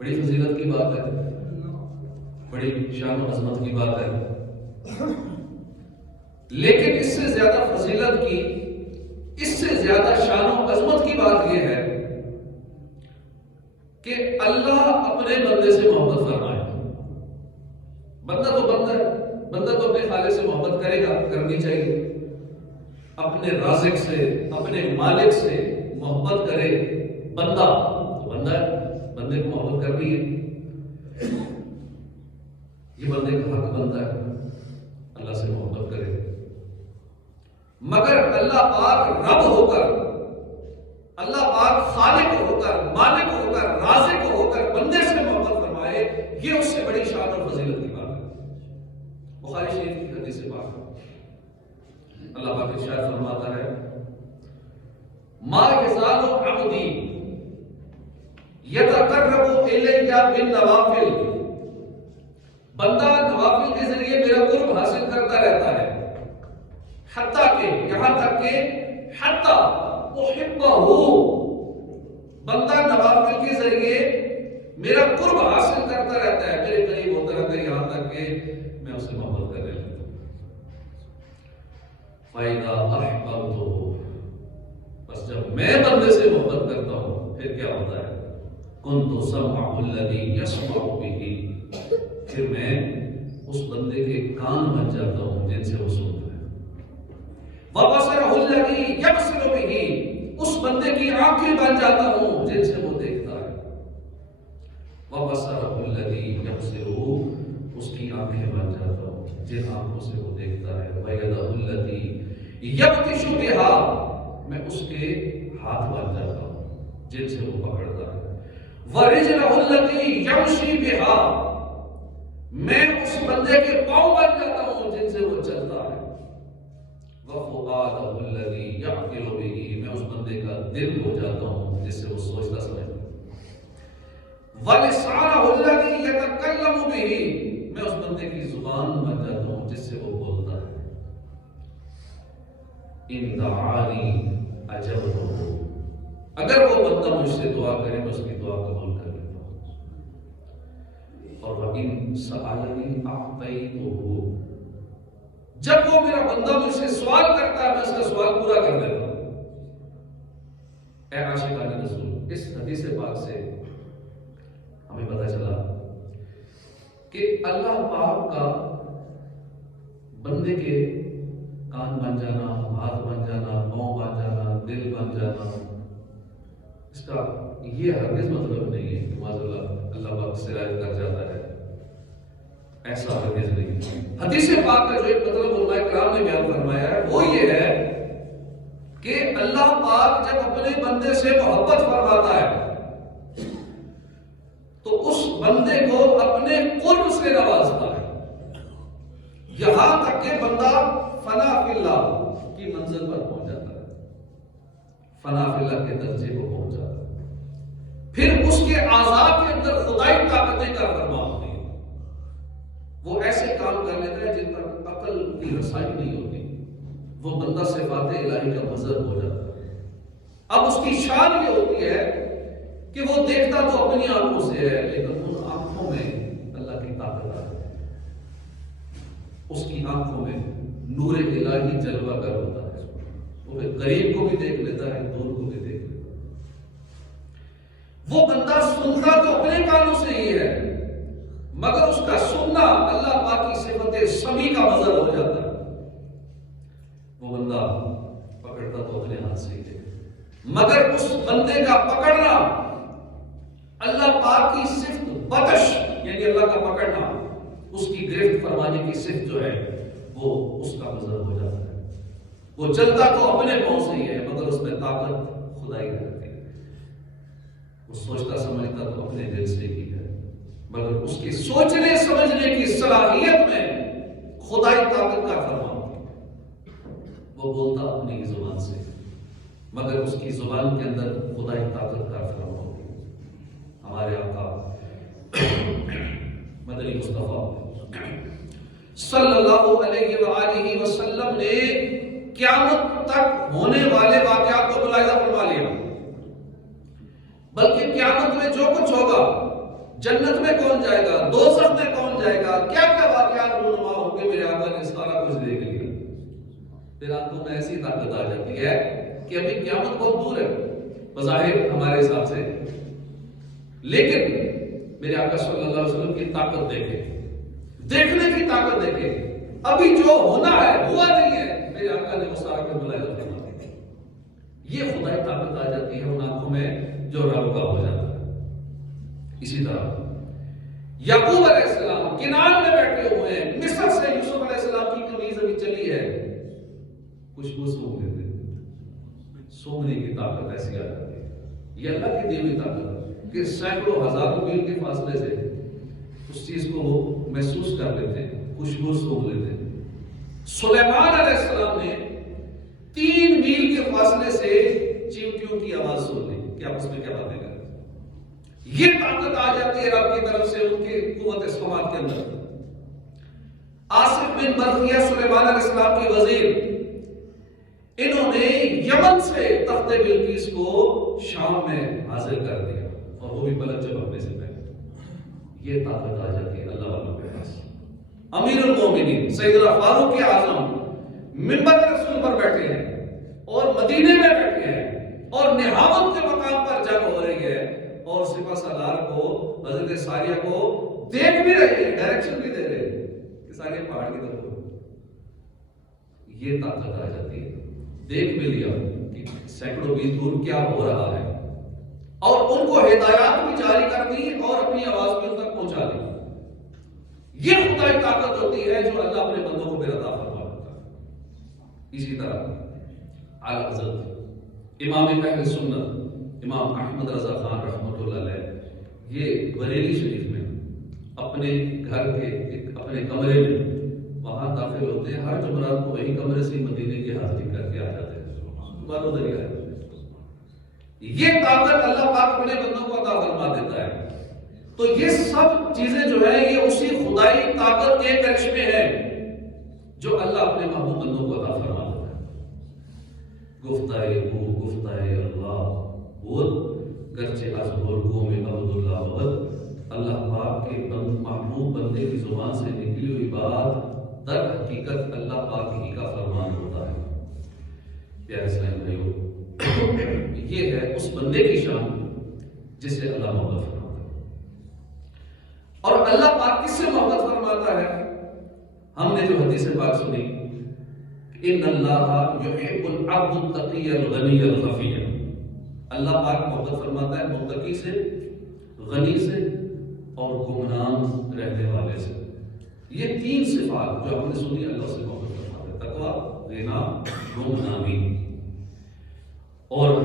بڑی فضیلت کی بات ہے، بڑی شان و عظمت کی بات ہے، لیکن اس سے زیادہ فضیلت کی، اس سے زیادہ شان و عظمت کی بات یہ ہے کہ اللہ اپنے بندے سے محبت فرمائے۔ بندہ تو بندہ ہے، بندہ تو اپنے خالق سے محبت کرے گا، کرنی چاہیے، اپنے رازق سے، اپنے مالک سے محبت کرے۔ بندہ تو بندہ ہے، بندے کو محبت کرنی ہے، یہ بندے کا حق بنتا ہے اللہ سے محبت کرے۔ مگر اللہ پاک رب ہو کر، اللہ پاک خالق ہو کر، مالک ہو کر، رازق ہو کر بندے سے محبت فرمائے، یہ اس سے بڑی شان اور فضیلت کی بات ہے۔ بخاری شریف کی حدیث پاک اللہ پاک ارشاد فرماتا ہے، ما یزال عبدی یتقرب الی بالنوافل، بندہ نوافل کے ذریعے میرا قرب حاصل کرتا رہتا ہے، حتیٰ کہ یہاں تک کہ حتیٰ احبہ، بندہ نوافل کے ذریعے میرا قرب حاصل کرتا رہتا ہے، میرے قریب ہوتا رہتا ہے، یہاں تک کہ میں اسے محبت کرنے لگتا ہوں۔ فَإِذَا أَحْبَبْتُهُ، بس جب میں بندے سے محبت کرتا ہوں پھر کیا ہوتا ہے، كُنْتُ سَمْعَهُ الَّذِي يَسْمَعُ بِهِ، پھر میں اس بندے کے کان بن جاتا ہوں جن سے وہ سنتا ہے۔ وَبَصَرَهُ الَّذِي يَبْصِرُ بِهِ، اس بندے کی آنکھیں بن جاتا ہوں جن سے وہ دیکھتا ہے۔ وَبَصَرَهُ الَّذِي يَبْصِرُ، اس کی آنکھیں بن جاتا ہوں جن آنکھوں سے وہ دیکھتا ہے۔ وَيَدَهُ الَّتِي يَبْطِشُ بِهَا، میں اس کے ہاتھ بن جاتا ہوں جن سے وہ پکڑتا ہے۔ وَرِجْلَهُ الَّتِي يَمْشِي بِهَا، میں اس بندے کے پاؤں بن جاتا ہوں جن سے وہ چلتا ہے۔ وَفُؤَادَهُ الَّذِي يَعْقِلُ بِهِ، میں اس بندے کا دل ہو جاتا ہوں جس سے وہ سوچتا سمجھتا ہے۔ وَلِسَانَهُ الَّذِي يَتَكَلَّمُ بِهِ، میں اس بندے کی زبان بن جاتا ہوں جس سے وہ بولتا ہے۔ إِن دَعَانِي أَجَبْتُهُ، اگر وہ بندہ مجھ سے دعا کرے میں اس کی دعا قبول کر لیتا ہوں۔ اور وَإِن سَأَلَنِي أَعْطَيْتُهُ، جب وہ میرا بندہ مجھ سے سوال کرتا ہے میں اس کا سوال پورا کر دیتا ہوں۔ اے عاشقان رسول، اس حدیث پاک سے ہمیں پتہ چلا کہ اللہ پاک کا بندے کے کان بن جانا، ہاتھ بن جانا، پاؤں بن جانا، دل بن جانا، اس کا یہ ہرگز مطلب نہیں ہے کہ معاذ اللہ پاک سرایت کر جاتا ہے، ایسا ہرگز نہیں۔ حدیث پاک کا جو ایک مطلب علماء کرام نے بیان فرمایا ہے وہ یہ ہے کہ اللہ پاک جب اپنے بندے سے محبت فرماتا ہے تو اس بندے کو اپنے قرب سے نوازتا ہے، یہاں تک کہ بندہ فنا فی اللہ کی منزل پر پہنچ جاتا ہے، فنا فی اللہ کے درجے کو پہنچ جاتا ہے، پھر اس کے اعضاء کے اندر خدائی طاقتیں کا فرما ہوتی ہیں، وہ ایسے کام کر لیتا ہے جن پر عقل کی رسائی نہیں ہوتی، وہ بندہ صفات الہی کا مظہر ہو جاتا ہے۔ اب اس کی شان یہ ہوتی ہے کہ وہ دیکھتا تو اپنی آنکھوں سے ہے لیکن ان آنکھوں میں اللہ کی طاقت آتی ہے، اس کی آنکھوں میں نور الہی جلوہ گر ہوتا ہے، وہ قریب کو بھی دیکھ لیتا ہے، دور کو بھی دیکھ لیتا ہے۔ وہ بندہ سنتا تو اپنے کانوں سے ہی ہے مگر اس کا سننا اللہ پاک کی صفت سمیع کا مظہر ہو جاتا ہے۔ وہ بندہ پکڑتا تو اپنے ہاتھ سے ہی ہے مگر اس بندے کا پکڑنا اللہ پاک کی صفت بطش، یعنی اللہ کا پکڑنا، اس کی گرفت فرمانے کی صفت جو ہے وہ اس کا مظہر ہو جاتا ہے۔ وہ چلتا تو اپنے پاؤں سے ہی ہے مگر اس میں طاقت خدائی رہتی ہے، وہ سوچتا سمجھتا تو اپنے دل سے ہی ہے مگر اس کی سوچنے سمجھنے کی صلاحیت میں خدائی طاقت کا فرمان ہے۔ وہ بولتا اپنی زبان سے مگر اس کی زبان کے اندر خدائی طاقت کا فرمان ہوتی ہے۔ ہمارے آقا مدنی مصطفیٰ صلی اللہ علیہ وآلہ وسلم نے قیامت تک ہونے والے واقعات کو ملاحظہ فرما لیا، بلکہ قیامت میں جو کچھ ہوگا جنت میں کون جائے گا، دوزخ میں کون جائے گا، کیا کیا واقعات رونما ہوں گے، میرے آقا نے سارا کچھ دیکھ لیا. پھر آنکھوں میں ایسی طاقت آ جاتی ہے کہ ابھی قیامت بہت دور ہے بظاہر ہمارے حساب سے، لیکن میرے آقا صلی اللہ علیہ وسلم کی طاقت دیکھیں، دیکھنے کی طاقت دیکھیں. ابھی جو ہونا ہے ہوا نہیں ہے، میرے آقا نے وہ سارا کچھ بلایا تھا. یہ خدائی طاقت آ جاتی ہے ان آنکھوں میں جو رب کا ہو جاتا ہے. اسی طرح یعقوب علیہ السلام کنان میں بیٹھے ہوئے ہیں، مصر سے یوسف علیہ السلام کی قمیض ابھی چلی ہے، خوشبو سونگ لیتے ہیں. سونگنے کی طاقت ایسی آ جاتی ہے. یہ اللہ کی دی ہوئی طاقت ہے کہ سینکڑوں ہزاروں میل کے فاصلے سے اس چیز کو وہ محسوس کر لیتے ہیں، خوشبو سونگ لیتے ہیں. سلیمان علیہ السلام نے 3 میل کے فاصلے سے چیونٹیوں کی آواز سن لی کہ آپ اس میں کیا باتیں کر رہے ہیں. یہ طاقت آ جاتی ہے رب کی طرف سے ان کی قوت سماعت کے اندر. آصف بن برقیہ سلیمان علیہ السلام کے وزیر، انہوں نے یمن سے تخت بلقیس کو شام میں حاضر کر دیا اور وہ بھی پلک جھپکنے سے پہلے. یہ طاقت آ جاتی ہے اللہ والوں کے پاس. امیر المومنین سیدنا فاروق اعظم منبر رسول پر بیٹھے ہیں اور مدینے میں بیٹھے ہیں اور نہاوت کے مقام پر جنگ ہو رہی ہے اور سپہ سالار کو حضرت ساریہ کو دیکھ بھی رہے ہیں، ڈائریکشن بھی دے رہے ہیں کہ ساریہ پہاڑ کی طرف ہو. یہ طاقت آ جاتی ہے. دیکھ بھی لیا کہ سینکڑوں میل دور کیا ہو رہا ہے اور ان کو ہدایات بھی جاری کر دی اور اپنی آواز بھی ان تک پہنچا دی. یہ خدائی طاقت ہوتی ہے جو اللہ اپنے بندوں کو پھر عطا فرما دیتا ہے. اسی طرح اعلی حضرت امام اہل سنت امام احمد رضا خان رحمۃ اللہ علیہ یہ بریلی شریف میں اپنے گھر کے اپنے کمرے میں وہاں داخل ہوتے ہیں. ہر جمعرات کو وہی کمرے سے مدینے کی حاضری کر کے آ جاتے ہیں. بارو ذریعہ ہے. یہ طاقت اللہ پاک اپنے بندوں کو عطا فرما دیتا ہے. تو یہ سب چیزیں جو ہے یہ اسی خدائی طاقت کے کرشمے ہیں جو اللہ اپنے محبوب بندوں کو عطا فرما دیتا ہے. گفتائے او گفتائے اللہ بود گرچہ از برگوں میں عبداللہ بود. اللہ پاک کے محبوب بندے کی زبان سے نکلی ہوئی بات در حقیقت اللہ پاک ہی کا فرمان ہوتا ہے. پیارے اسلام بھائیو، یہ ہے اس بندے کی شان جس سے اللہ محبت فرماتا ہے. اور اللہ پاک کس سے محبت فرماتا ہے؟ ہم نے جو حدیث پاک سنی، ان اللہ یحب العبد التقی الغنی الخفی. اللہ پاک محبت فرماتا ہے متقی سے، غنی سے اور گمنام رہنے والے سے. یہ 3 صفات جو ہم نے سنی اللہ سے محبت فرماتا ہے: تقوی، غنا، گمنامی. اور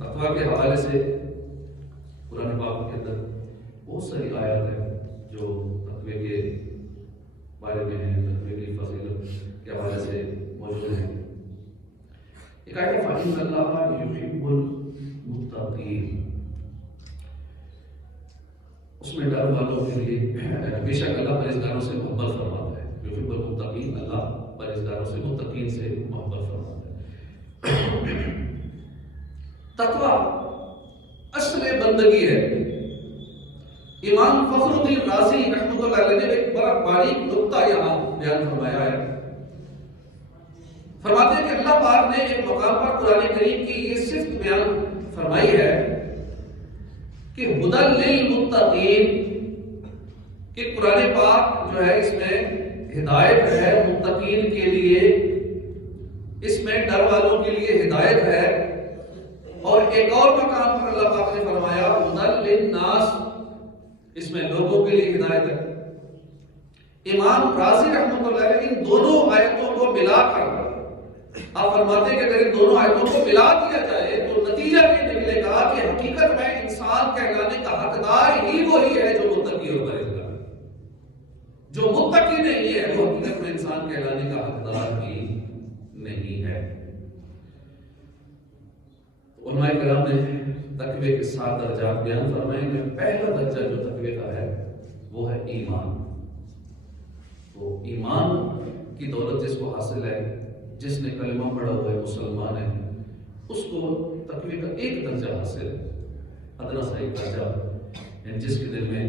تقوی کے حوالے سے قرآن پاک کے اندر بہت ساری آیات ہیں جو تقوی کے بارے میں ہیں، تقوی کی فضیلت کے حوالے سے موجود ہیں. ایک آیت ہے فَإِنَّ اللَّهَ يُحِبُّ الْمُتَّقِينَ. اس میں ڈر والوں کے لیے بے شک اللہ پرہیزگاروں سے محبت فرماتا ہے. یحب المتقین، اللہ پرہیزگاروں سے متقین سے محبت فرماتا ہے. تقوی اصل بندگی ہے. امام فخر الدین رازی رحمۃ اللہ علیہ نے ایک بڑا باریک نقطہ یہاں بیان فرمایا ہے. فرماتے ہیں کہ اللہ پاک نے ایک مقام پر قرآن کریم کی یہ صفت بیان فرمائی ہے کہ ہدی للمتقین، کہ قرآن پاک جو ہے اس میں ہدایت ہے متقین کے لیے، اس میں ڈر والوں کے لیے ہدایت ہے. اور ایک اور مقام پر اللہ پاک نے فرمایا ہدی للناس، اس میں لوگوں کے لیے ہدایت ہے. امام رازی رحمۃ اللہ علیہ ان دونوں آیتوں کو ملا کر آپ فرماتے ہیں کہ اگر ان دونوں آیتوں کو ملا دیا جائے تو نتیجہ یہ نکلے گا کہ حقیقت میں انسان کہلانے کا حقدار ہی وہی ہے جو متقی اور پرہیزگار. جو متقی نہیں ہے وہ حقیقت میں انسان کہلانے کا حقدار ہی نہیں ہے. علماء کرام نے تقوی کے 7 درجات بیان فرمائے میں پہلا درجہ جو تقوی کا ہے وہ ہے ایمان. تو ایمان کی دولت جس کو حاصل ہے، جس نے کلمہ پڑھا ہوا ہے، مسلمان ہے، اس کو تقوی کا ایک درجہ حاصل ہے، ادنا سا ایک درجہ. جس کے دل میں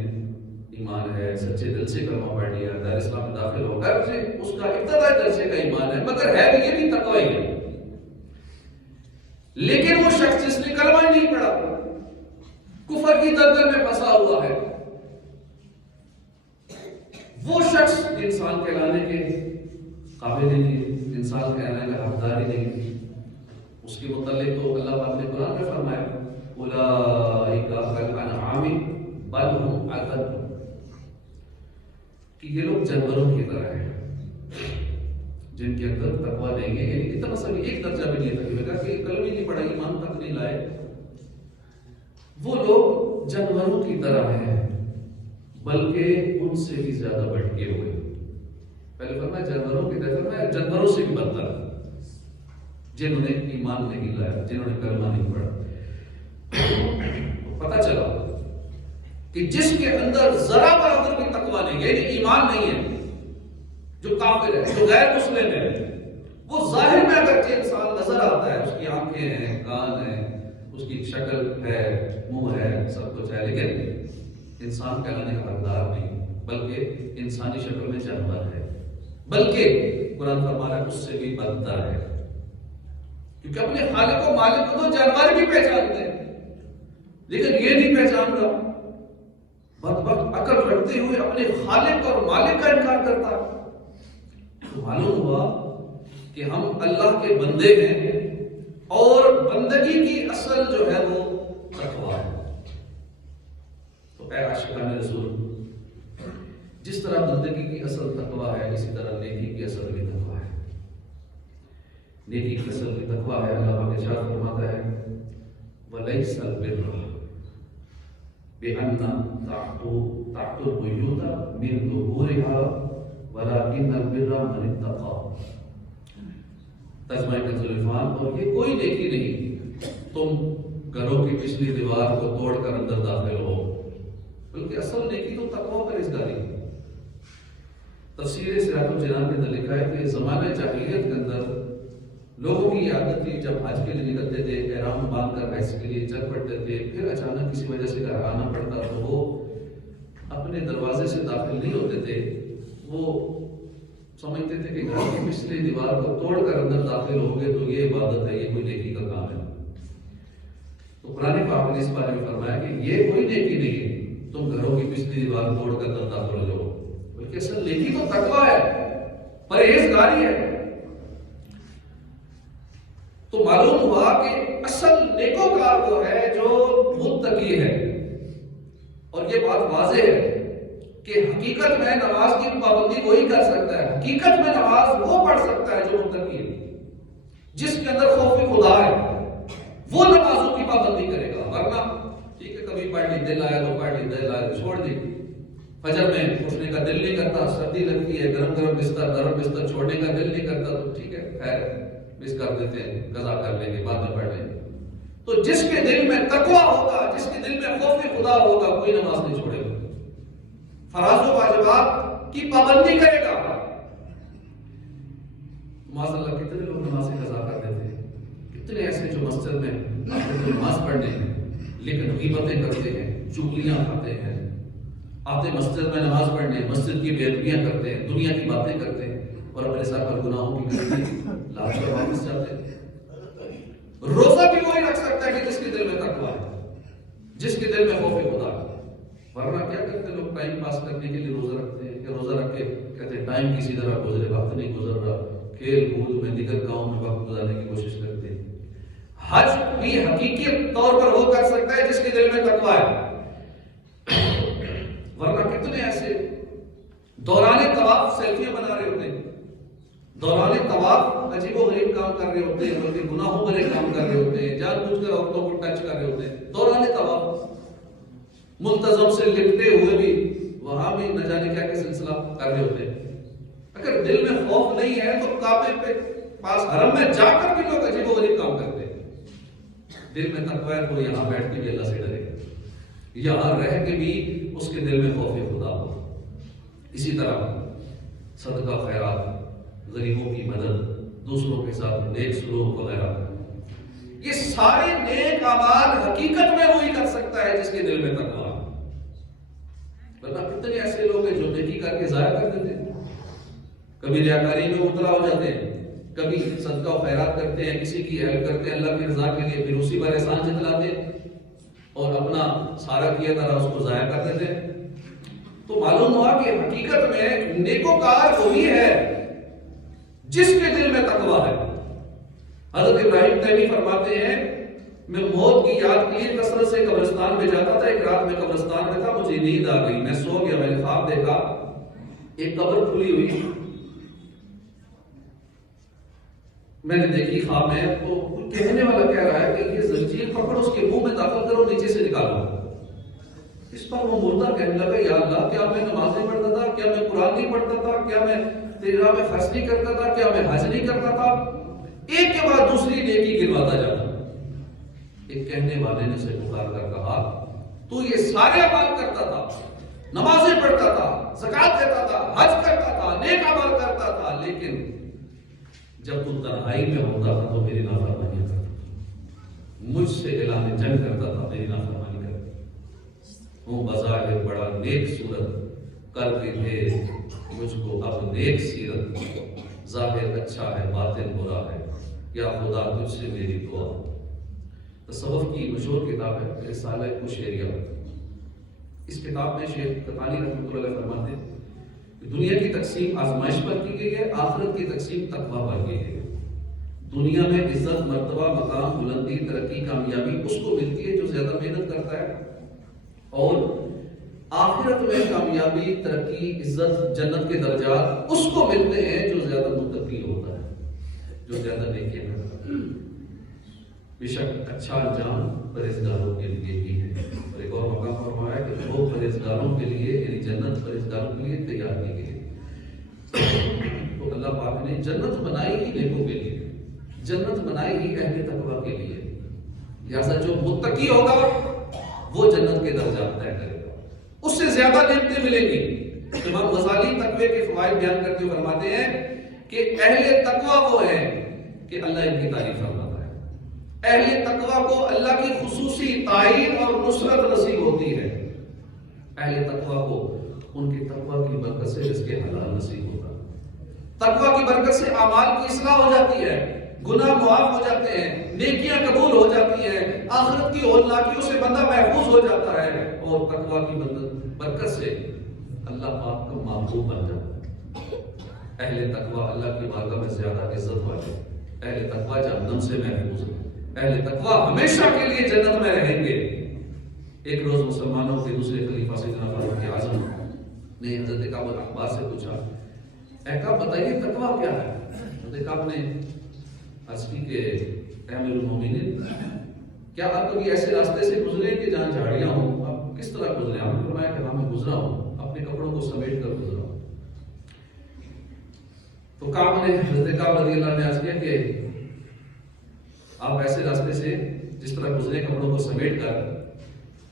ایمان ہے، سچے دل سے کلمہ پڑھ لیا، دار اسلام میں داخل ہو کر اس کا ابتدائی درجے کا ایمان ہے، مگر ہے بھی یہ بھی تقوی ہی ہے۔ لیکن وہ شخص جس نے کلمہ ہی نہیں پڑھا، کفر کی دلدل میں پھنسا ہوا ہے، وہ شخص انسان کہلانے کے قابل ہی نہیں، انسان کہلانے کا حقدار ہی نہیں۔ اس کے متعلق تو اللہ پاک نے قرآن میں فرمایا اولئک کالانعام بل هم اضل، کہ یہ لوگ جانوروں کی طرح ہیں جن کے اندر تقوی نہیں ہے۔ یعنی اتنا سب ایک درجہ بھی نہیں تھا کہ کلمہ نہیں پڑھا، ایمان تک نہیں لائے، وہ لوگ جانوروں کی طرح ہیں بلکہ ان سے بھی زیادہ بھٹکے ہوئے۔ پہلے فرمایا جانوروں کی طرح، فرمایا جانوروں سے بھی بدتر، جنہوں نے ایمان نہیں لایا، جنہوں نے کلمہ نہیں پڑھا۔ پتہ چلا کہ جس کے اندر ذرا برابر بھی تقوی نہیں، یعنی ایمان نہیں ہے، جو کافر ہے، جو غیر مسلم ہے، وہ ظاہر میں اگرچہ انسان نظر آتا ہے، اس کی آنکھیں ہیں، کان ہیں، اس کی شکل ہے، منہ ہے، سب کچھ ہے، لیکن انسان کہلانے کا حقدار نہیں، بلکہ انسانی شکل میں جانور ہے، بلکہ قرآن فرما رہا ہے اس سے بھی بدتر ہے، کیونکہ اپنے خالق و مالک کو تو جانور بھی پہچانتے ہیں، لیکن یہ نہیں پہچان رہا، بدبخت عقل رکھتے ہوئے اپنے خالق اور مالک کا انکار کرتا ہے۔ تو معلوم ہوا کہ ہم اللہ کے بندے ہیں اور بندگی کی اصل جو ہے وہ تقویٰ ہے۔ تو اے عاشقان رسول، جس طرح بندگی کی اصل تقویٰ ہے، اسی طرح نیکی کی اصل بھی تقویٰ ہے۔ نیکی کی اصل بھی تقویٰ ہے۔ اللہ پاک ارشاد فرماتا ہے وَلَيْسَ الْبِرَّ بِأَنَّ تَأْتُوا الْبُيُوتَ مِنْ ظُهُورِهَا وَلَكِنَّ الْبِرَّ مَنِ اتَّقَىٰ۔ ترجمہ کنز العرفان، اور یہ کوئی نیکی نہیں تم گھروں کی پچھلی دیوار کو توڑ کر اندر داخل ہو، بلکہ اصل نیکی تو تقویٰ پرہیزگاری ہے۔ تفسیر صراط الجنان کے اندر لکھا ہے کہ زمانہ جاہلیت کے اندر لوگوں کی عادت تھی، جب حج کے لیے نکلتے تھے، احرام باندھ کر حج کے لیے چل پڑتے تھے، پھر اچانک کسی وجہ سے گھر آنا پڑتا تو وہ اپنے دروازے سے داخل نہیں ہوتے تھے، وہ سمجھتے تھے کہ گھر کی پچھلی دیوار کو توڑ کر اندر داخل ہو گئے تو یہ عبادت ہے، یہ کوئی نیکی کا کام ہے۔ تو قرآن پاک نے اس بارے میں فرمایا کہ یہ کوئی نیکی نہیں ہے تم گھروں کی پچھلی دیوار توڑ کر اندر داخل ہو جاؤ، بلکہ اصل نیکی تو تقویٰ ہے، پرہیزگاری ہے۔ تو معلوم ہوا کہ اصل نیکوکار وہ ہے جو متقی ہے، اور یہ بات واضح ہے کہ حقیقت میں نماز کی پابندی وہی کر سکتا ہے، حقیقت میں نماز وہ پڑھ سکتا ہے جو متقی ہے، جس کے اندر خوف خدا ہے، وہ نمازوں کی پابندی کرے گا۔ ورنہ ٹھیک ہے کبھی پڑھ لی، دل آیا تو پڑھ لی، دل آیا تو چھوڑ دی، فجر میں اٹھنے کا دل نہیں کرتا، سردی لگتی ہے، گرم گرم بستر چھوڑنے کا دل نہیں کرتا، تو ٹھیک ہے خیر مس کر دیتے ہیں، قضا کر لیں گے، بعد میں پڑھ لیں گے۔ تو جس کے دل میں تقویٰ ہوگا، جس کے دل میں خوف خدا ہوگا، کوئی نماز نہیں چھوڑے گا، فراز و واجبات کی پابندی کرے گا۔ ماشاء اللہ کتنے لوگ نماز قضا کر دیتے ہیں، کتنے ایسے جو مسجد میں نماز پڑھنے ہیں لیکن غیبتیں کرتے ہیں، چغلیاں کھاتے ہیں، آتے مسجد میں نماز پڑھنے، مسجد کی بے ادبیاں کرتے ہیں، دنیا کی باتیں کرتے ہیں، اور اپنے سر پر گناہوں کی گردی لاش پر واپس جاتے ہیں۔ روزہ بھی وہی رکھ سکتا ہے کہ جس کے دل میں تقویٰ ہے، جس کے دل میں خوف خدا ہے۔ ورنہ کیا کرتے لوگ ٹائم پاس کرنے کے لیے روزہ رکھتے ہیں، کہ روزہ رکھ کے کہتے ہیں ٹائم کسی طرح گزرے، وقت نہیں گزر رہا، کھیل کود میں دیگر کاموں میں وقت گزارنے کی کوشش کرتے ہیں۔ حج بھی حقیقی طور پر وہ کر سکتا ہے جس کے دل میں تقویٰ ہے، ورنہ کتنے ایسے دوران طواف سیلفیاں بنا رہے ہوتے ہیں، دوران طواف عجیب و غریب کام کر رہے ہوتے ہیں، بلکہ گناہوں بھرے کام کر رہے ہوتے ہیں، جان بوجھ کر عورتوں کو ٹچ کر رہے ہوتے ہیں، دوران طواف ملتزم سے لپٹے ہوئے بھی وہاں بھی نہ جانے کیا کہ سلسلہ کر رہے ہوتے ہیں۔ اگر دل میں خوف نہیں ہے تو کعبے پہ پاس حرم میں جا کر بھی لوگ عجیب و غریب کام کرتے ہیں۔ دل میں تقویٰ ہے تو یہاں بیٹھ کے بھی اللہ سے ڈرے گا، یہاں رہ کے بھی اس کے دل میں خوف خدا ہو۔ اسی طرح صدقہ خیرات، غریبوں کی مدد، دوسروں کے ساتھ نیک سلوک وغیرہ، یہ سارے نیک اعمال حقیقت میں وہی کر سکتا ہے جس کے دل میں تقویٰ۔ ورنہ کتنے ایسے لوگ ہیں جو نیکی کر کے ضائع کر دیتے ہیں، کبھی ریاکاری میں مبتلا ہو جاتے ہیں، کبھی صدقہ و خیرات کرتے ہیں، کسی کی ہیلپ کرتے ہیں اللہ کی رضا کے لیے، پھر اسی پر احسان جتلاتے ہیں اور اپنا سارا کیا طرح اس کو ضائع کر دیتے ہیں۔ تو معلوم ہوا کہ حقیقت میں نیکوکار وہی ہے جس کے دل میں تقویٰ ہے۔ حضرت ابراہیم تیمی فرماتے ہیں میں موت کی یاد کے لیے کثرت سے قبرستان میں جاتا تھا، ایک رات میں قبرستان میں تھا، مجھے نیند آ گئی، میں سو گیا، میں نے خواب دیکھا ایک قبر کھلی ہوئی، میں نے دیکھی خواب میں، تو کہنے والا کہہ رہا ہے کہ یہ زنجیر پکڑو، اس کے منہ میں داخل کرو، نیچے سے نکالو۔ اس پر وہ مردہ کہنے لگا یا اللہ کیا میں نماز نہیں پڑھتا تھا، کیا میں قرآن نہیں پڑھتا تھا، کیا میں تیری راہ میں خرچ نہیں کرتا تھا، کیا میں حج نہیں کرتا تھا؟ ایک کے بعد دوسری نیکی گنواتا جاتا۔ ایک کہنے والے نے اسے پکار کر کہا تو یہ سارے اعمال کرتا تھا، نمازیں پڑھتا تھا، زکات دیتا تھا، حج کرتا تھا، نیک اعمال کرتا تھا، لیکن جب تو تنہائی میں ہوتا تھا تو میری نافرمانی کرتا تھا، مجھ سے اعلان جنگ کرتا تھا، میری نافرمانی کرتا تھا۔ وہ بظاہر بڑا نیک صورت کر کے دے مجھ کو اب نیک سیرت، ظاہر اچھا ہے باطن برا ہے، یا خدا تجھ سے میری دعا۔ تصوف کی مشہور کتاب ہے رسالہ کشیریہ۔ اس کتاب میں شیخ قطانی رحمۃ اللہ علیہ فرماتے ہیں کہ دنیا کی تقسیم آزمائش پر کی گئی ہے، آخرت کی تقسیم تقویٰ پر کی گئی ہے۔ دنیا میں عزت، مرتبہ، مقام، بلندی، ترقی، کامیابی اس کو ملتی ہے جو زیادہ محنت کرتا ہے، اور آخرت میں کامیابی، ترقی، عزت، جنت کے درجات اس کو ملتے ہیں جو زیادہ متقی ہوتا ہے، جو زیادہ نیکیاں کرتا ہے۔ بے شک اچھا انجام پرہیزگاروں کے لیے ہی ہے، اور ایک اور مقام فرمایا کہ وہ پرہیزگاروں کے لیے یعنی جنت پرہیزگاروں کے لیے تیار کی گئی ہے۔ تو اللہ پاک نے جنت بنائی ہی نیکوں کے لیے، جنت بنائی ہی اہل تقویٰ کے لیے، لہٰذا جو متقی ہوگا وہ جنت کے درجات طے کرے گا، اس سے زیادہ نعمتیں ملیں گی۔ امام غزالی تقوی کے فوائد بیان کرتے ہوئے فرماتے ہیں کہ اہل تقویٰ وہ ہے کہ اللہ ان کی تعریف فرماتا ہے، اہل تقویٰ کو اللہ کی خصوصی تعین اور نصرت نصیب ہوتی ہے، اہل تقویٰ کو ان کی تقویٰ کی برکت سے رزق حلال نصیب ہوتا ہے، تقویٰ کی برکت سے اعمال کی اصلاح ہو جاتی ہے، گناہ معاف ہو جاتے ہیں، نیکیاں قبول ہو جاتی ہیں، آخرت کی ہولناکیوں سے بندہ محفوظ ہو جاتا ہے، اور تقویٰ کی برکت سے اللہ پاک کا محبوب بن جاتا ہے۔ اہل تقویٰ اللہ کی بارگاہ میں زیادہ عزت والے، اہل تقویٰ جہنم سے محفوظ ہیں، اہل تقویٰ ہمیشہ کے لیے جنت میں رہیں گے۔ ایک روز مسلمانوں کے دوسرے خلیفہ سیدنا فاروق اعظم نے حضرت کعب الاحبار سے پوچھا اے کعب بتائیے تقویٰ کیا ہے؟ حضرت کعب نے عرض کی کہ اے امیر المومنین کیا آپ کبھی ایسے راستے سے گزرے کہ جہاں جھاڑیاں ہوں؟ آپ کس طرح گزرے؟ آپ نے فرمایا کہ ہاں میں گزرا ہوں، اپنے کپڑوں کو سمیٹ کر گزرا ہوں۔ تو کعب نے حضرت کعب رضی اللہ عنہ نے عرض کیا کہ آپ ایسے راستے سے جس طرح گزرے کپڑوں کو سمیٹ کر،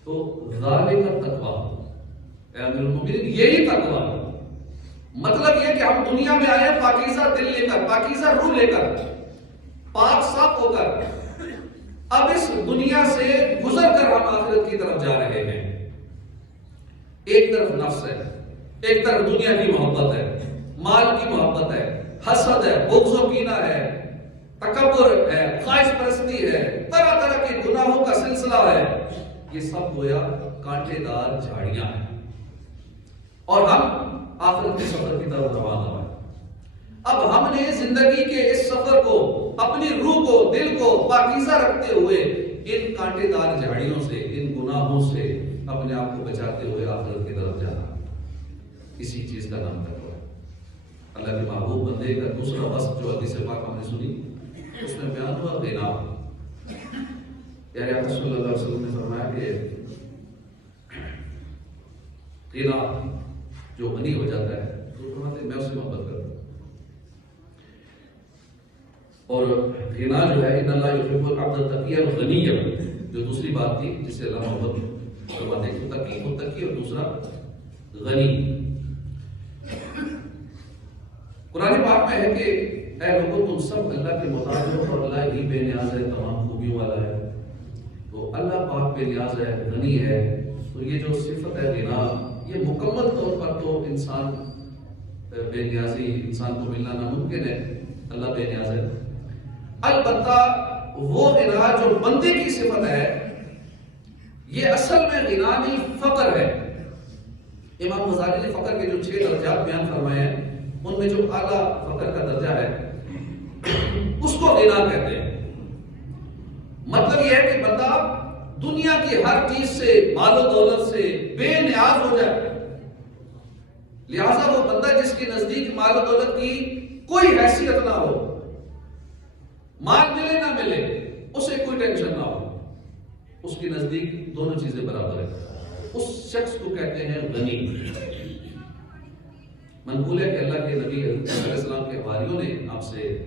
تو ذالک التقویٰ، اے امیر المومنین یہی تقویٰ، مطلب یہ کہ ہم دنیا میں آئے پاکیزہ دل لے کر، پاکیزہ روح لے کر، پاک صاف ہو کر، اب اس دنیا سے گزر کر ہم آخرت کی طرف جا رہے ہیں۔ ایک طرف نفس ہے، ایک طرف دنیا کی محبت ہے، مال کی محبت ہے، حسد ہے، بغض و کینہ ہے، تکبر ہے، خواہش پرستی ہے، طرح طرح کے گناہوں کا سلسلہ ہے، یہ سب گویا کانٹے دار جھاڑیاں ہیں، اور ہم آخرت کے سفر کی طرف روانہ ہیں۔ اب ہم نے زندگی کے اس سفر کو، اپنی روح کو، دل کو پاکیزہ رکھتے ہوئے ان کانٹے دار جھاڑیوں سے، ان گناہوں سے اپنے آپ کو بچاتے ہوئے آخرت کی طرف جانا، اسی چیز کا نام تقویٰ ہے۔ اللہ کے محبوب بندے کا دوسرا وصف جو حدیث پاک ہم نے سنی، اس میں بیان ہوا غنا۔ پیارے آقا صلی اللہ علیہ وسلم نے فرمایا کہ غنا جو غنی ہو جاتا ہے تو فرماتے ہیں میں اس سے محبت کرتا ہوں، اور غنا جو ہے ان اللہ یحب العبد التقی الغنی، جو دوسری بات تھی جس سے اللہ محبت فرماتے ہیں، تقی متقی اور دوسرا غنی۔ قرآن پاک میں ہے کہ اے لوگوں تم سب اللہ کے محتاج ہو اور اللہ ہی بے نیاز ہے، تمام خوبیوں والا ہے۔ تو اللہ پاک بے نیاز ہے، غنی ہے، تو یہ جو صفت ہے غنا، یہ مکمل طور پر تو انسان بے نیازی، انسان کو ملنا ناممکن ہے، اللہ بے نیاز ہے۔ البتہ وہ غنا جو بندے کی صفت ہے، یہ اصل میں غنا نہیں فقر ہے۔ امام غزالی نے فقر کے جو 6 درجات بیان فرمائے ہیں، ان میں جو اعلیٰ فقر کا درجہ ہے اس کو غنا کہتے ہیں۔ مطلب یہ ہے کہ بندہ دنیا کی ہر چیز سے، مال و دولت سے بے نیاز ہو جائے۔ لہذا وہ بندہ جس کے نزدیک مال و دولت کی کوئی حیثیت نہ ہو، مال ملے نہ ملے اسے کوئی ٹینشن نہ ہو، اس کے نزدیک دونوں چیزیں برابر ہیں، اس شخص کو کہتے ہیں غنی۔ منقول ہے کہ اللہ کے نبی علیہ السلام کے حواریوں نے آپ سے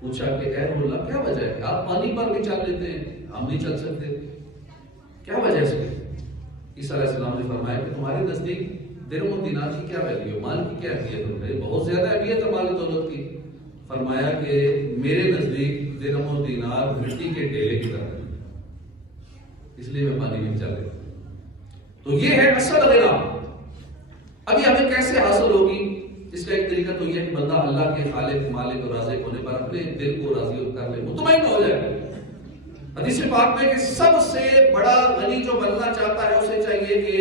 پوچھا کہ اے رسول اللہ، کیا وجہ ہے؟ آپ پانی پر بھی چل لیتے ہیں، ہم نہیں چل سکتے، کیا وجہ ہے اس کی؟ عیسیٰ علیہ السلام نے فرمایا کہ تمہارے نزدیک درہم و دینار کی کیا ویلیو، مال کی کیا اہمیت ہے؟ بہت زیادہ اہمیت ہے مال و دولت کی۔ فرمایا کہ میرے نزدیک درہم و دینار مٹی کے ڈھیلے کی طرح ہے، اس لیے میں پانی میں چل رہا ہوں۔ تو یہ ہے اصل غنا۔ ابھی ہمیں کیسے حاصل ہوگی؟ اس کا ایک طریقہ تو یہ ہے کہ بندہ اللہ کے خالق، مالک اور رازق ہونے پر اپنے دل کو راضی کر لے، مطمئن ہو جائے۔ حدیث پاک میں کہ سب سے بڑا غنی جو بننا چاہتا ہے اسے چاہیے کہ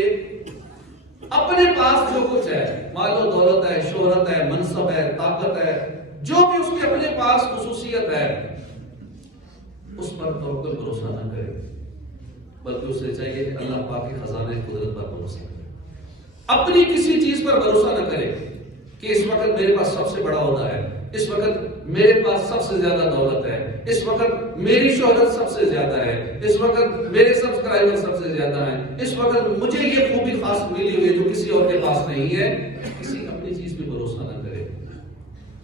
اپنے پاس جو کچھ ہے، مال و دولت ہے، شہرت ہے، منصب ہے، طاقت ہے، جو بھی اس کے اپنے پاس خصوصیت ہے، اس پر توکل بھروسہ نہ کرے، بلکہ اسے چاہیے کہ اللہ پاک کے خزانے قدرت پر بھروسہ کرے۔ اپنی کسی چیز پر بھروسہ نہ کرے کہ اس وقت میرے پاس سب سے بڑا عہدہ ہے، اس وقت میرے پاس سب سے زیادہ دولت ہے، اس وقت میری شہرت سب سے زیادہ ہے، اس وقت میرے سبسکرائبر سب سے زیادہ ہیں، اس وقت مجھے یہ خوبی خاص ملی ہوئی ہے جو کسی اور کے پاس نہیں ہے۔ کسی اپنی چیز پہ بھروسہ نہ کرے،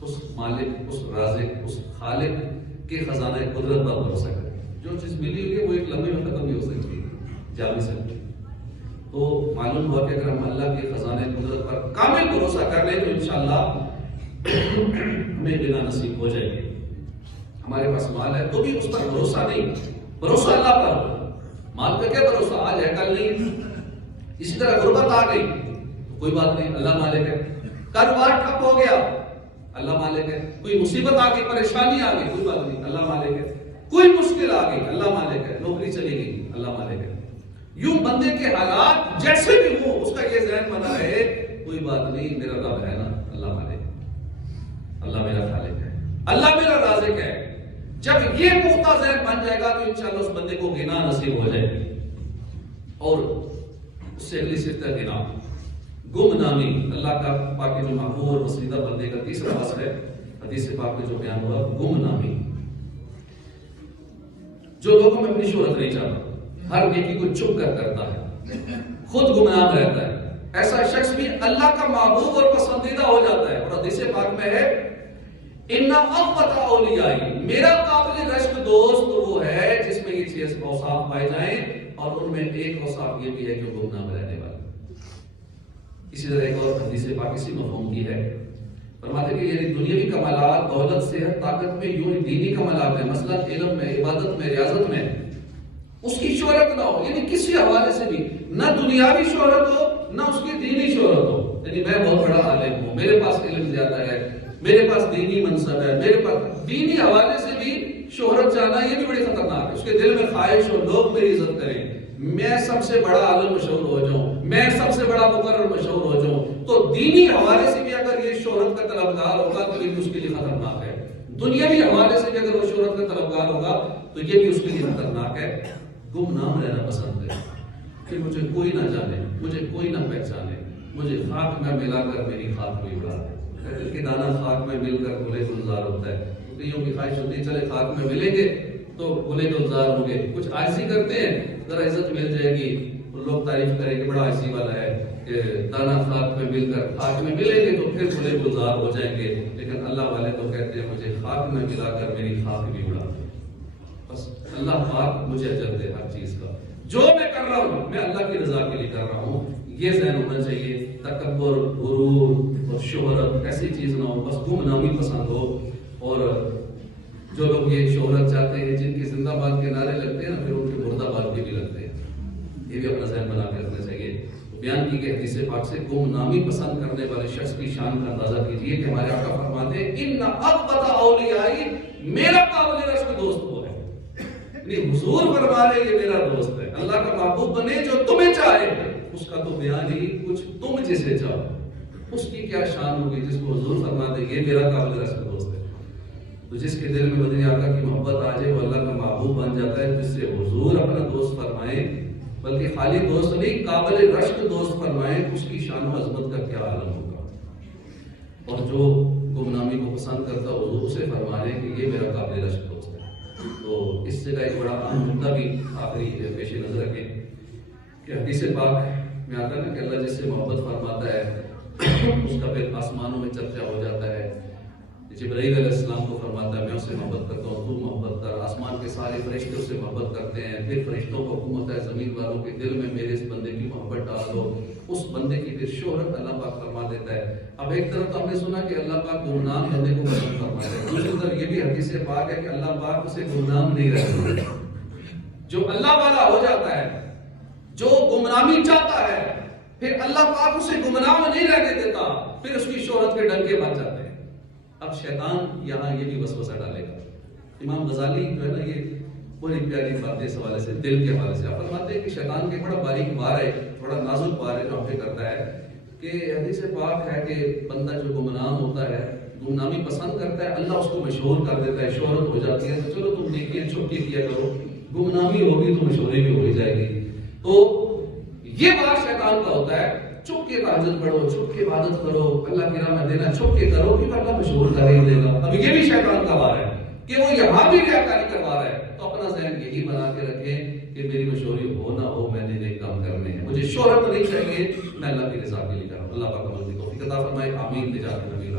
اس مالک، اس رازق، اس خالق کے خزانہ قدرت پر بھروسہ کرے۔ جو چیز ملی ہوئی ہے وہ ایک لمحے میں ختم نہیں ہو سکتی، جا نہیں سکتی۔ تو معلوم ہوا کہ اگر ہم اللہ کے خزانے قدرت پر کامل بھروسہ کر لیں تو انشاءاللہ ہمیں غنا نصیب ہو جائے گی۔ ہمارے پاس مال ہے تو بھی اس پر بھروسہ نہیں، بھروسہ اللہ پر ہو۔ مال کا کیا بھروسہ، آج ہے کل نہیں۔ اسی طرح غربت آ گئی، کوئی بات نہیں، اللہ مالک ہے۔ کاروبار ٹھپ ہو گیا، اللہ مالک ہے۔ کوئی مصیبت آ گئی، پریشانی آ گئی، کوئی بات نہیں، اللہ مالک ہے۔ کوئی مشکل آ گئی، اللہ مالک ہے۔ نوکری چلی گئی، اللہ مالک ہے۔ یوں بندے کے حالات جیسے بھی ہوں اس کا یہ ذہن بنا رہے، کوئی بات نہیں، میرا رب ہے نا، اللہ مالک ہے، اللہ میرا خالق ہے، اللہ میرا رازق ہے۔ جب یہ پختہ ذہن بن جائے گا تو انشاءاللہ اس بندے کو غنا نصیب ہو جائے گی۔ اور اس سے اگلی صفت ہے غنا، گمنامی۔ اللہ کا پاک جو محبوب اور پسندیدہ بندے کا تیسرا وصف ہے حدیث پاک میں جو بیان ہوا، گمنامی۔ جو لوگوں میں اپنی شہرت نہیں چاہتا، ہر نیکی کو چھپ کر کرتا ہے، خود گمنام رہتا ہے، ایسا شخص بھی اللہ کا محبوب اور پسندیدہ ہو جاتا ہے۔ اور حدیث پاک میں ہے اِنَّ أَخْوَتَ أَوْلِيَائِي، میرا قابل رشک دوست وہ ہے جس میں یہ 6 اوصاف پائے جائیں، اور ان میں ایک اوصاف یہ بھی ہے کہ گمنام رہنے والا۔ اسی طرح ایک اور حدیث پاک اسی مفہوم کی ہے، فرماتے کہ یعنی دنیاوی کمالات، دولت، صحت، طاقت میں یوں دینی کمالات ہیں، مثلا علم میں، عبادت میں، ریاضت میں، اس کی شہرت نہ ہو، یعنی کسی حوالے سے بھی نہ دنیاوی شہرت ہو نہ اس کی دینی شہرت ہو، یعنی میں بہت بڑا عالم ہوں، میرے پاس علم زیادہ ہے، میرے پاس دینی منصب ہے، میرے پاس دینی حوالے سے بھی شہرت چاہنا، یہ بھی بڑی خطرناک ہے۔ اس کے دل میں خواہش ہو لوگ میری عزت کریں، میں سب سے بڑا عالم مشہور ہو جاؤں، میں سب سے بڑا مقرر مشہور ہو جاؤں، تو دینی حوالے سے بھی اگر یہ شہرت کا طلبگار ہوگا تو یہ بھی اس کے لیے خطرناک ہے۔ دنیاوی حوالے سے بھی اگر وہ شہرت کا طلبگار ہوگا تو یہ بھی اس کے لیے خطرناک ہے۔ گمنام رہنا پسند ہے کہ مجھے کوئی نہ جانے، مجھے کوئی نہ پہچانے، مجھے خاک میں ملا کر میری خاک میں اڑا دے۔ کہتے کہ دانا خاک میں مل کر گلے گلزار ہوتا ہے، کئیوں کی خواہش ہوتی ہے چلے خاک میں ملیں گے تو گلے گلزار ہوں گے، کچھ عاجزی کرتے ہیں، ذرا عزت مل جائے گی، لوگ تعریف کریں کہ بڑا عاجزی والا ہے، کہ دانا خاک میں مل کر خاک میں ملیں گے تو پھر گلے گلزار ہو جائیں گے، لیکن اللہ والے تو کہتے ہیں مجھے خاک میں ملا کر میری خاک بھی اڑا دے۔ بس اللہ پاک مجھے اجر دے ہر چیز کا، جو میں کر رہا ہوں میں اللہ کی رضا کے لیے کر رہا ہوں، یہ ذہن ہونا چاہیے۔ تکبر، غرور اور شہرت ایسی چیز نہ ہو، بس گمنامی پسند ہو۔ اور جو لوگ یہ شہرت چاہتے ہیں، جن کی زندہ باد کے نعرے لگتے ہیں نا، پھر ان کے مردہ باد کے بھی لگتے ہیں، یہ بھی اپنا ذہن بنا کے رکھنا چاہیے. بیان کی کہ حدیث پاک سے گمنامی پسند کرنے والے شخص کی شان کا اندازہ کیجیے کہ ہمارے آقا فرماتے ہیں ان اقبط اولیائی، میرا قابل رشک دوست وہ ہے. یعنی حضور فرما رہے یہ میرا دوست ہے، اللہ کا محبوب بنے جو تمہیں چاہے. اس کا تو بیان ہی کچھ تم جسے چاہو، اس کی کیا شان ہوگی جس کو حضور فرماتے یہ میرا قابل رشک دوست ہے. تو جس کے دل میں مدنی آقا کی محبت آ جائے وہ اللہ کا محبوب بن جاتا ہے، جس سے حضور اپنا دوست فرمائے، بلکہ خالی دوست نہیں قابل رشک دوست فرمائے. اس کی شان و عظمت کا کیا عالم ہوگا. اور جو گمنامی کو پسند کرتا حضور اسے فرمانے کہ یہ میرا قابل رشک دوست ہے. تو اس سے کا ایک بڑا اہم نکتہ بھی آخری پیش نظر رکھیں کہ حدیث پاک میں آتا ہے کہ اللہ جس سے محبت فرماتا ہے اس کا پھر آسمانوں میں چرچا ہو جاتا ہے. جبرائیل علیہ السلام کو فرماتا ہے میں اس سے محبت کرتا ہوں، تو محبت کر. آسمان کے سارے فرشتے اس سے محبت کرتے ہیں. پھر فرشتوں کو حکومت ہے زمین والوں کے دل میں میرے اس بندے کی محبت ڈال دو. اس بندے کی پھر شہرت اللہ پاک فرما دیتا ہے. اب ایک طرف تو ہم نے سنا کہ اللہ پاک گمنام بندے کو پسند فرماتا ہے، دوسری طرف یہ بھی حدیث پاک ہے کہ اللہ پاک اسے گمنام نہیں رہتا. جو اللہ والا ہو جاتا ہے، جو گمنامی چاہتا ہے، پھر اللہ پاک اسے گمنام نہیں رہنے دیتا، پھر اس کی شہرت کے ڈنکے بج جاتے ہیں. اب شیطان یہاں یہ بھی وسوسہ ڈالے گا. امام غزالی جو ہے نا یہ بڑی پیاری بات ہے اس حوالے سے، دل کے حوالے سے. آپ فرماتے ہیں کہ شیطان کے بڑا باریک بار ہے، بڑا نازک بار ہے جو ہم پہ کرتا ہے کہ حدیث پاک ہے کہ بندہ جو گمنام ہوتا ہے، گمنامی پسند کرتا ہے، اللہ اس کو مشہور کر دیتا ہے، شہرت ہو جاتی ہے. تو چلو تم نیکیاں چھپی کیا کرو، گمنامی ہوگی تو مشہوری بھی ہو ہی جائے گی. تو یہ بات شیطان کا ہوتا ہے. چھپ کے تہجد پڑھو، چھپ کے عبادت کرو، اللہ کی راہ میں دینا چھپ کے کرو کہ اللہ مشہور کر ہی دے گا. اب یہ بھی شیطان کا وار ہے کہ وہ یہاں بھی ریاکاری کروا رہا ہے. تو اپنا ذہن یہی بنا کے رکھیں کہ میری مشہوری ہو نہ ہو، میں نے نیک کام کرنے ہیں، مجھے شہرت نہیں چاہیے، میں اللہ کی رضا کے لیے کر رہا ہوں. اللہ پاک ہمیں توفیق عطا فرمائے. آمین. نجات نبی